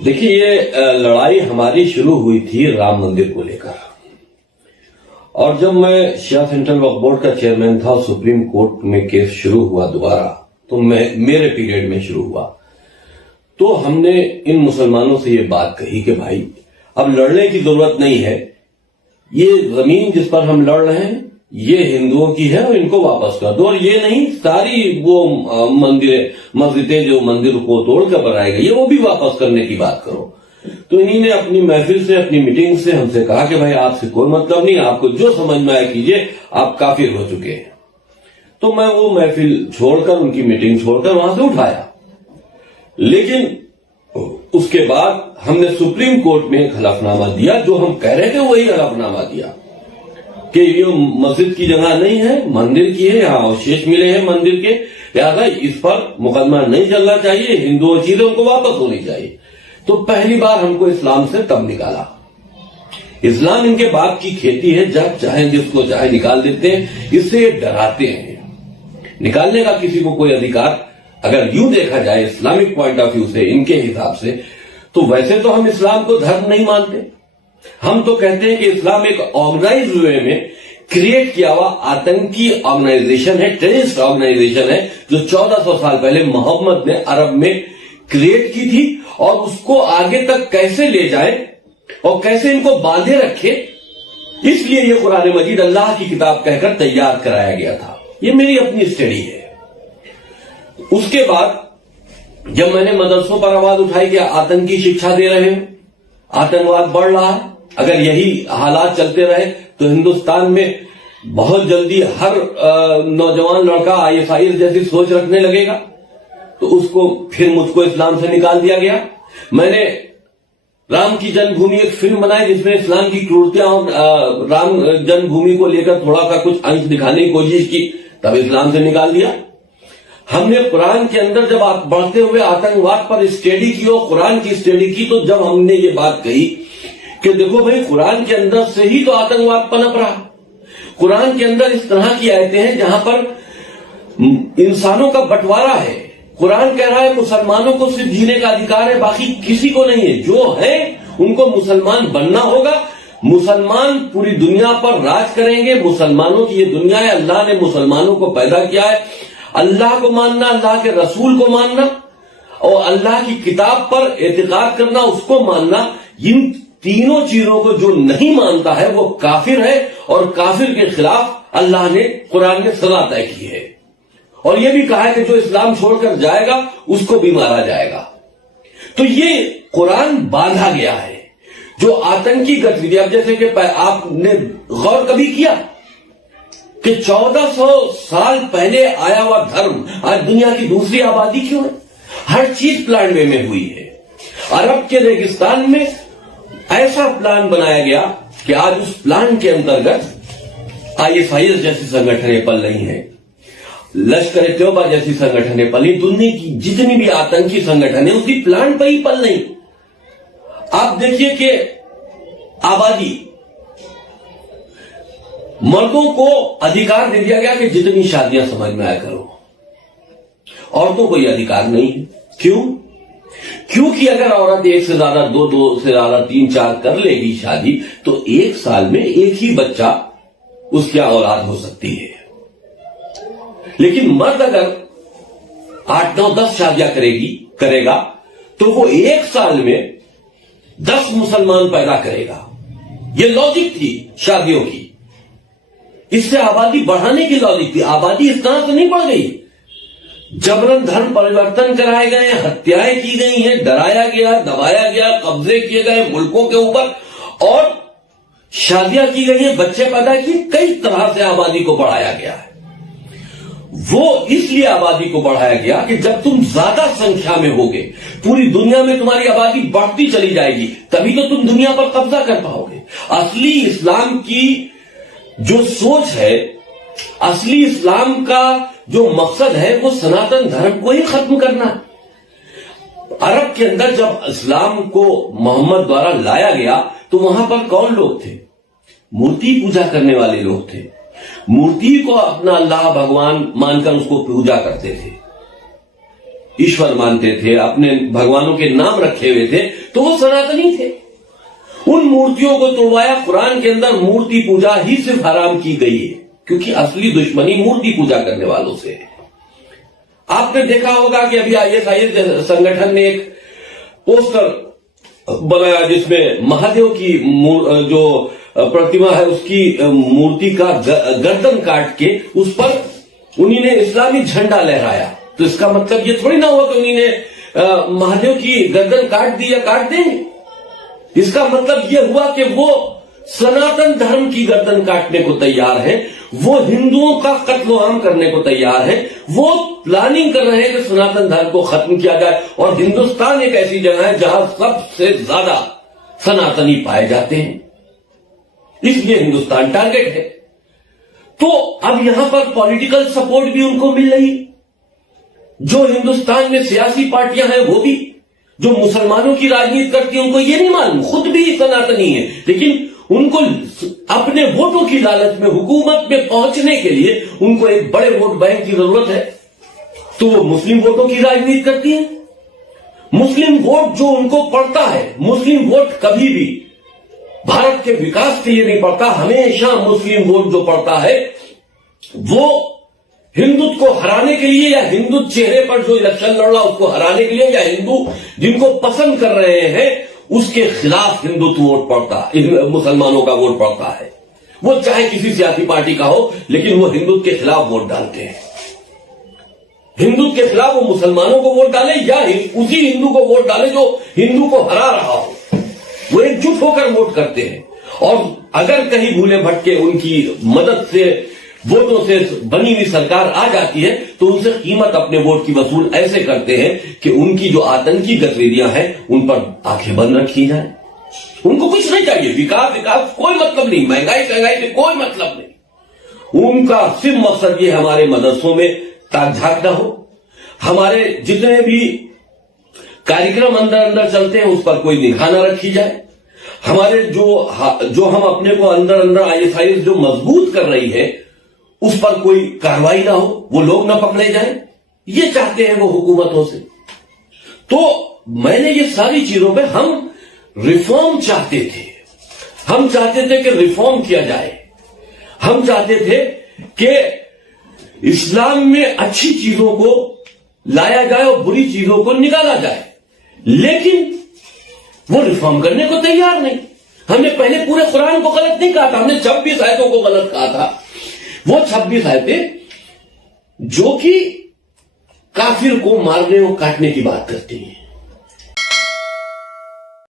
देखिए, ये लड़ाई हमारी शुरू हुई थी राम मंदिर को लेकर। और जब मैं शिया सेंट्रल वक्फ बोर्ड का चेयरमैन था, सुप्रीम कोर्ट में केस शुरू हुआ दोबारा, तो मेरे पीरियड में शुरू हुआ, तो हमने इन मुसलमानों से ये बात कही कि भाई अब लड़ने की जरूरत नहीं है, ये जमीन जिस पर हम लड़ रहे हैं ये हिंदुओं की है और इनको वापस कर दो। और ये नहीं, सारी वो मस्जिदें जो मंदिर को तोड़कर बनाए गई है वो भी वापस करने की बात करो। तो इन्हीं ने अपनी महफिल से, अपनी मीटिंग से हमसे कहा कि भाई आपसे कोई मतलब नहीं, आपको जो समझ में आए कीजिए, आप काफिर हो चुके हैं। तो मैं वो महफिल छोड़कर, उनकी मीटिंग छोड़कर वहां से उठाया। लेकिन उसके बाद हमने सुप्रीम कोर्ट में एक हलफनामा दिया, जो हम कह रहे थे वही हलफनामा दिया कि ये मस्जिद की जगह नहीं है, मंदिर की है, यहाँ अवशेष मिले हैं मंदिर के, लिहाजा इस पर मुकदमा नहीं चलना चाहिए, हिंदुओं चीजों को वापस होनी चाहिए। तो पहली बार हमको इस्लाम से तब निकाला। इस्लाम इनके बाप की खेती है, जब चाहे जिसको चाहे निकाल देते हैं, इससे ये डराते हैं। निकालने का किसी को कोई अधिकार, अगर यूं देखा जाए इस्लामिक पॉइंट ऑफ व्यू से, इनके हिसाब से, तो वैसे तो हम इस्लाम को धर्म नहीं मानते। हम तो कहते हैं कि इस्लाम एक ऑर्गेनाइज वे में क्रिएट किया हुआ आतंकी ऑर्गेनाइजेशन है, टेररिस्ट ऑर्गेनाइजेशन है, जो 1400 साल पहले मोहम्मद ने अरब में क्रिएट की थी। और उसको आगे तक कैसे ले जाए और कैसे इनको बांधे रखे, इसलिए ये कुरान मजीद अल्लाह की किताब कहकर तैयार कराया गया था। ये मेरी अपनी स्टडी है। उसके बाद जब मैंने मदरसों पर आवाज उठाई कि आतंकी शिक्षा दे रहे हैं, आतंकवाद बढ़ रहा है, अगर यही हालात चलते रहे तो हिंदुस्तान में बहुत जल्दी हर नौजवान लड़का ISIS जैसी सोच रखने लगेगा, तो उसको फिर मुझको इस्लाम से निकाल दिया गया। मैंने राम की जन्मभूमि एक फिल्म बनाई जिसमें इस्लाम की क्रूरतियां और राम जन्मभूमि को लेकर थोड़ा सा कुछ अंश दिखाने की कोशिश की, तब इस्लाम से निकाल दिया। हमने कुरान के अंदर जब आप बढ़ते हुए आतंकवाद पर स्टडी की और कुरान की स्टडी की, तो जब हमने ये बात कही कि देखो भाई, कुरान के अंदर से ही तो आतंकवाद पनप रहा। कुरान के अंदर इस तरह की आयतें हैं जहां पर इंसानों का बंटवारा है। कुरान कह रहा है मुसलमानों को सिर्फ जीने का अधिकार है, बाकी किसी को नहीं है। जो है उनको मुसलमान बनना होगा, मुसलमान पूरी दुनिया पर राज करेंगे। मुसलमानों की ये दुनिया है, अल्लाह ने मुसलमानों को पैदा किया है। अल्लाह को मानना, अल्लाह के रसूल को मानना और अल्लाह की किताब पर एतकाद करना, उसको मानना, इन तीनों चीजों को जो नहीं मानता है वो काफिर है। और काफिर के खिलाफ अल्लाह ने कुरान में सजा तय की है। और यह भी कहा है कि जो इस्लाम छोड़कर जाएगा उसको भी मारा जाएगा। तो ये कुरान बांधा गया है जो आतंकी गतिविधि। अब जैसे कि आपने गौर कभी किया कि 1400 साल पहले आया हुआ धर्म आज दुनिया की दूसरी आबादी क्यों है? हर चीज प्लान वे में हुई है। अरब के रेगिस्तान में ऐसा प्लान बनाया गया कि आज उस प्लान के अंतर्गत ISIS जैसी संगठनें पल रही हैं, लश्कर तौबा जैसी संगठनें पली, दुनिया की जितनी भी आतंकी संगठन है उसी प्लान पर ही पल नहीं। आप देखिए कि आबादी, मर्दों को अधिकार दे दिया गया कि जितनी शादियां समझ में आया करो, औरतों को यह अधिकार नहीं है। क्यों? क्योंकि अगर औरत एक से ज्यादा, दो से ज्यादा, 3-4 कर लेगी शादी, तो एक साल में एक ही बच्चा उसकी औलाद हो सकती है। लेकिन मर्द अगर 8-9-10 शादियां करेगा तो वो एक साल में 10 मुसलमान पैदा करेगा। ये लॉजिक थी शादियों की, इससे आबादी बढ़ाने की लॉजिक थी। आबादी इस तरह से नहीं बढ़ गई, जबरन धर्म परिवर्तन कराए गए, हत्याएं की गई हैं, डराया गया, दबाया गया, कब्जे किए गए मुल्कों के ऊपर और शादियां की गई हैं, बच्चे पैदा किए, कई तरह से आबादी को बढ़ाया गया है। वो इसलिए आबादी को बढ़ाया गया कि जब तुम ज्यादा संख्या में होगे, पूरी दुनिया में तुम्हारी आबादी बढ़ती चली जाएगी, तभी तो तुम दुनिया पर कब्जा कर पाओगे। असली इस्लाम की जो सोच है, असली इस्लाम का जो मकसद है, वो सनातन धर्म को ही खत्म करना है। अरब के अंदर जब इस्लाम को मोहम्मद द्वारा लाया गया तो वहां पर कौन लोग थे? मूर्ति पूजा करने वाले लोग थे। मूर्ति को अपना अल्लाह भगवान मानकर उसको पूजा करते थे। ईश्वर मानते थे, अपने भगवानों के नाम रखे हुए थे, तो वो सनातनी थे। उन मूर्तियों को तोड़वाया। कुरान के अंदर मूर्ति पूजा ही सिर्फ हराम की गई है, क्योंकि असली दुश्मनी मूर्ति पूजा करने वालों से है। आपने देखा होगा कि अभी ISIS संगठन ने एक पोस्टर बनाया जिसमें महादेव की जो प्रतिमा है उसकी मूर्ति का गर्दन काट के उस पर उन्हीं ने इस्लामी झंडा लहराया। तो इसका मतलब ये थोड़ी ना हुआ कि उन्हीं ने महादेव की गर्दन काट दी या काट देंगे। इसका मतलब यह हुआ कि वो सनातन धर्म की गर्दन काटने को तैयार है, वो हिंदुओं का कत्ल आम करने को तैयार है, वो प्लानिंग कर रहे हैं कि सनातन धर्म को खत्म किया जाए। और हिंदुस्तान एक ऐसी जगह है जहां सबसे ज्यादा सनातनी पाए जाते हैं, इसलिए हिंदुस्तान टारगेट है। तो अब यहां पर पॉलिटिकल सपोर्ट भी उनको मिल रही, जो हिंदुस्तान में सियासी पार्टियां हैं वो भी, जो मुसलमानों की राजनीति करती है उनको ये नहीं मालूम, खुद भी सनातनी है, लेकिन उनको अपने वोटों की लालच में हुकूमत में पहुंचने के लिए उनको एक बड़े वोट बैंक की जरूरत है, तो वो मुस्लिम वोटों की राजनीति करती है। मुस्लिम वोट जो उनको पड़ता है, मुस्लिम वोट कभी भी भारत के विकास के लिए नहीं पड़ता। हमेशा मुस्लिम वोट जो पड़ता है वो हिंदुत्व को हराने के लिए, या हिंदू चेहरे पर जो इलेक्शन लड़ रहा उसको हराने के लिए, या हिंदू जिनको पसंद कर रहे हैं उसके खिलाफ हिंदुत्व वोट पड़ता, मुसलमानों का वोट पड़ता है। वो चाहे किसी सियासी पार्टी का हो, लेकिन वो हिंदुत्व के खिलाफ वोट डालते हैं। हिंदुत्व के खिलाफ वो मुसलमानों को वोट डाले या उसी हिंदू को वोट डाले जो हिंदू को हरा रहा हो, वो एकजुट होकर वोट करते हैं। और अगर कहीं भूले भटके उनकी मदद से, वोटों से बनी हुई सरकार आ जाती है, तो उनसे कीमत अपने वोट की वसूल ऐसे करते हैं कि उनकी जो आतंकी गतिविधियां हैं उन पर आंखें बंद रखी जाए। उनको कुछ नहीं चाहिए, विकास कोई मतलब नहीं, महंगाई से कोई मतलब नहीं। उनका सिर्फ मकसद ये हमारे मदरसों में ताक झाक ना हो, हमारे जितने भी कार्यक्रम अंदर अंदर चलते हैं उस पर कोई निगाह न रखी जाए, हमारे जो हम अपने को अंदर अंदर ISIS जो मजबूत कर रही है उस पर कोई कार्रवाई ना हो, वो लोग ना पकड़े जाएं, ये चाहते हैं वो हुकूमतों से। तो मैंने ये सारी चीजों पे हम रिफॉर्म चाहते थे, हम चाहते थे कि रिफॉर्म किया जाए, हम चाहते थे कि इस्लाम में अच्छी चीजों को लाया जाए और बुरी चीजों को निकाला जाए, लेकिन वो रिफॉर्म करने को तैयार नहीं। हमने पहले पूरे कुरान को गलत नहीं कहा था, हमने 26 आयतों को गलत कहा था। वो 26 आयतें जो कि काफिर को मारने और काटने की बात करती हैं,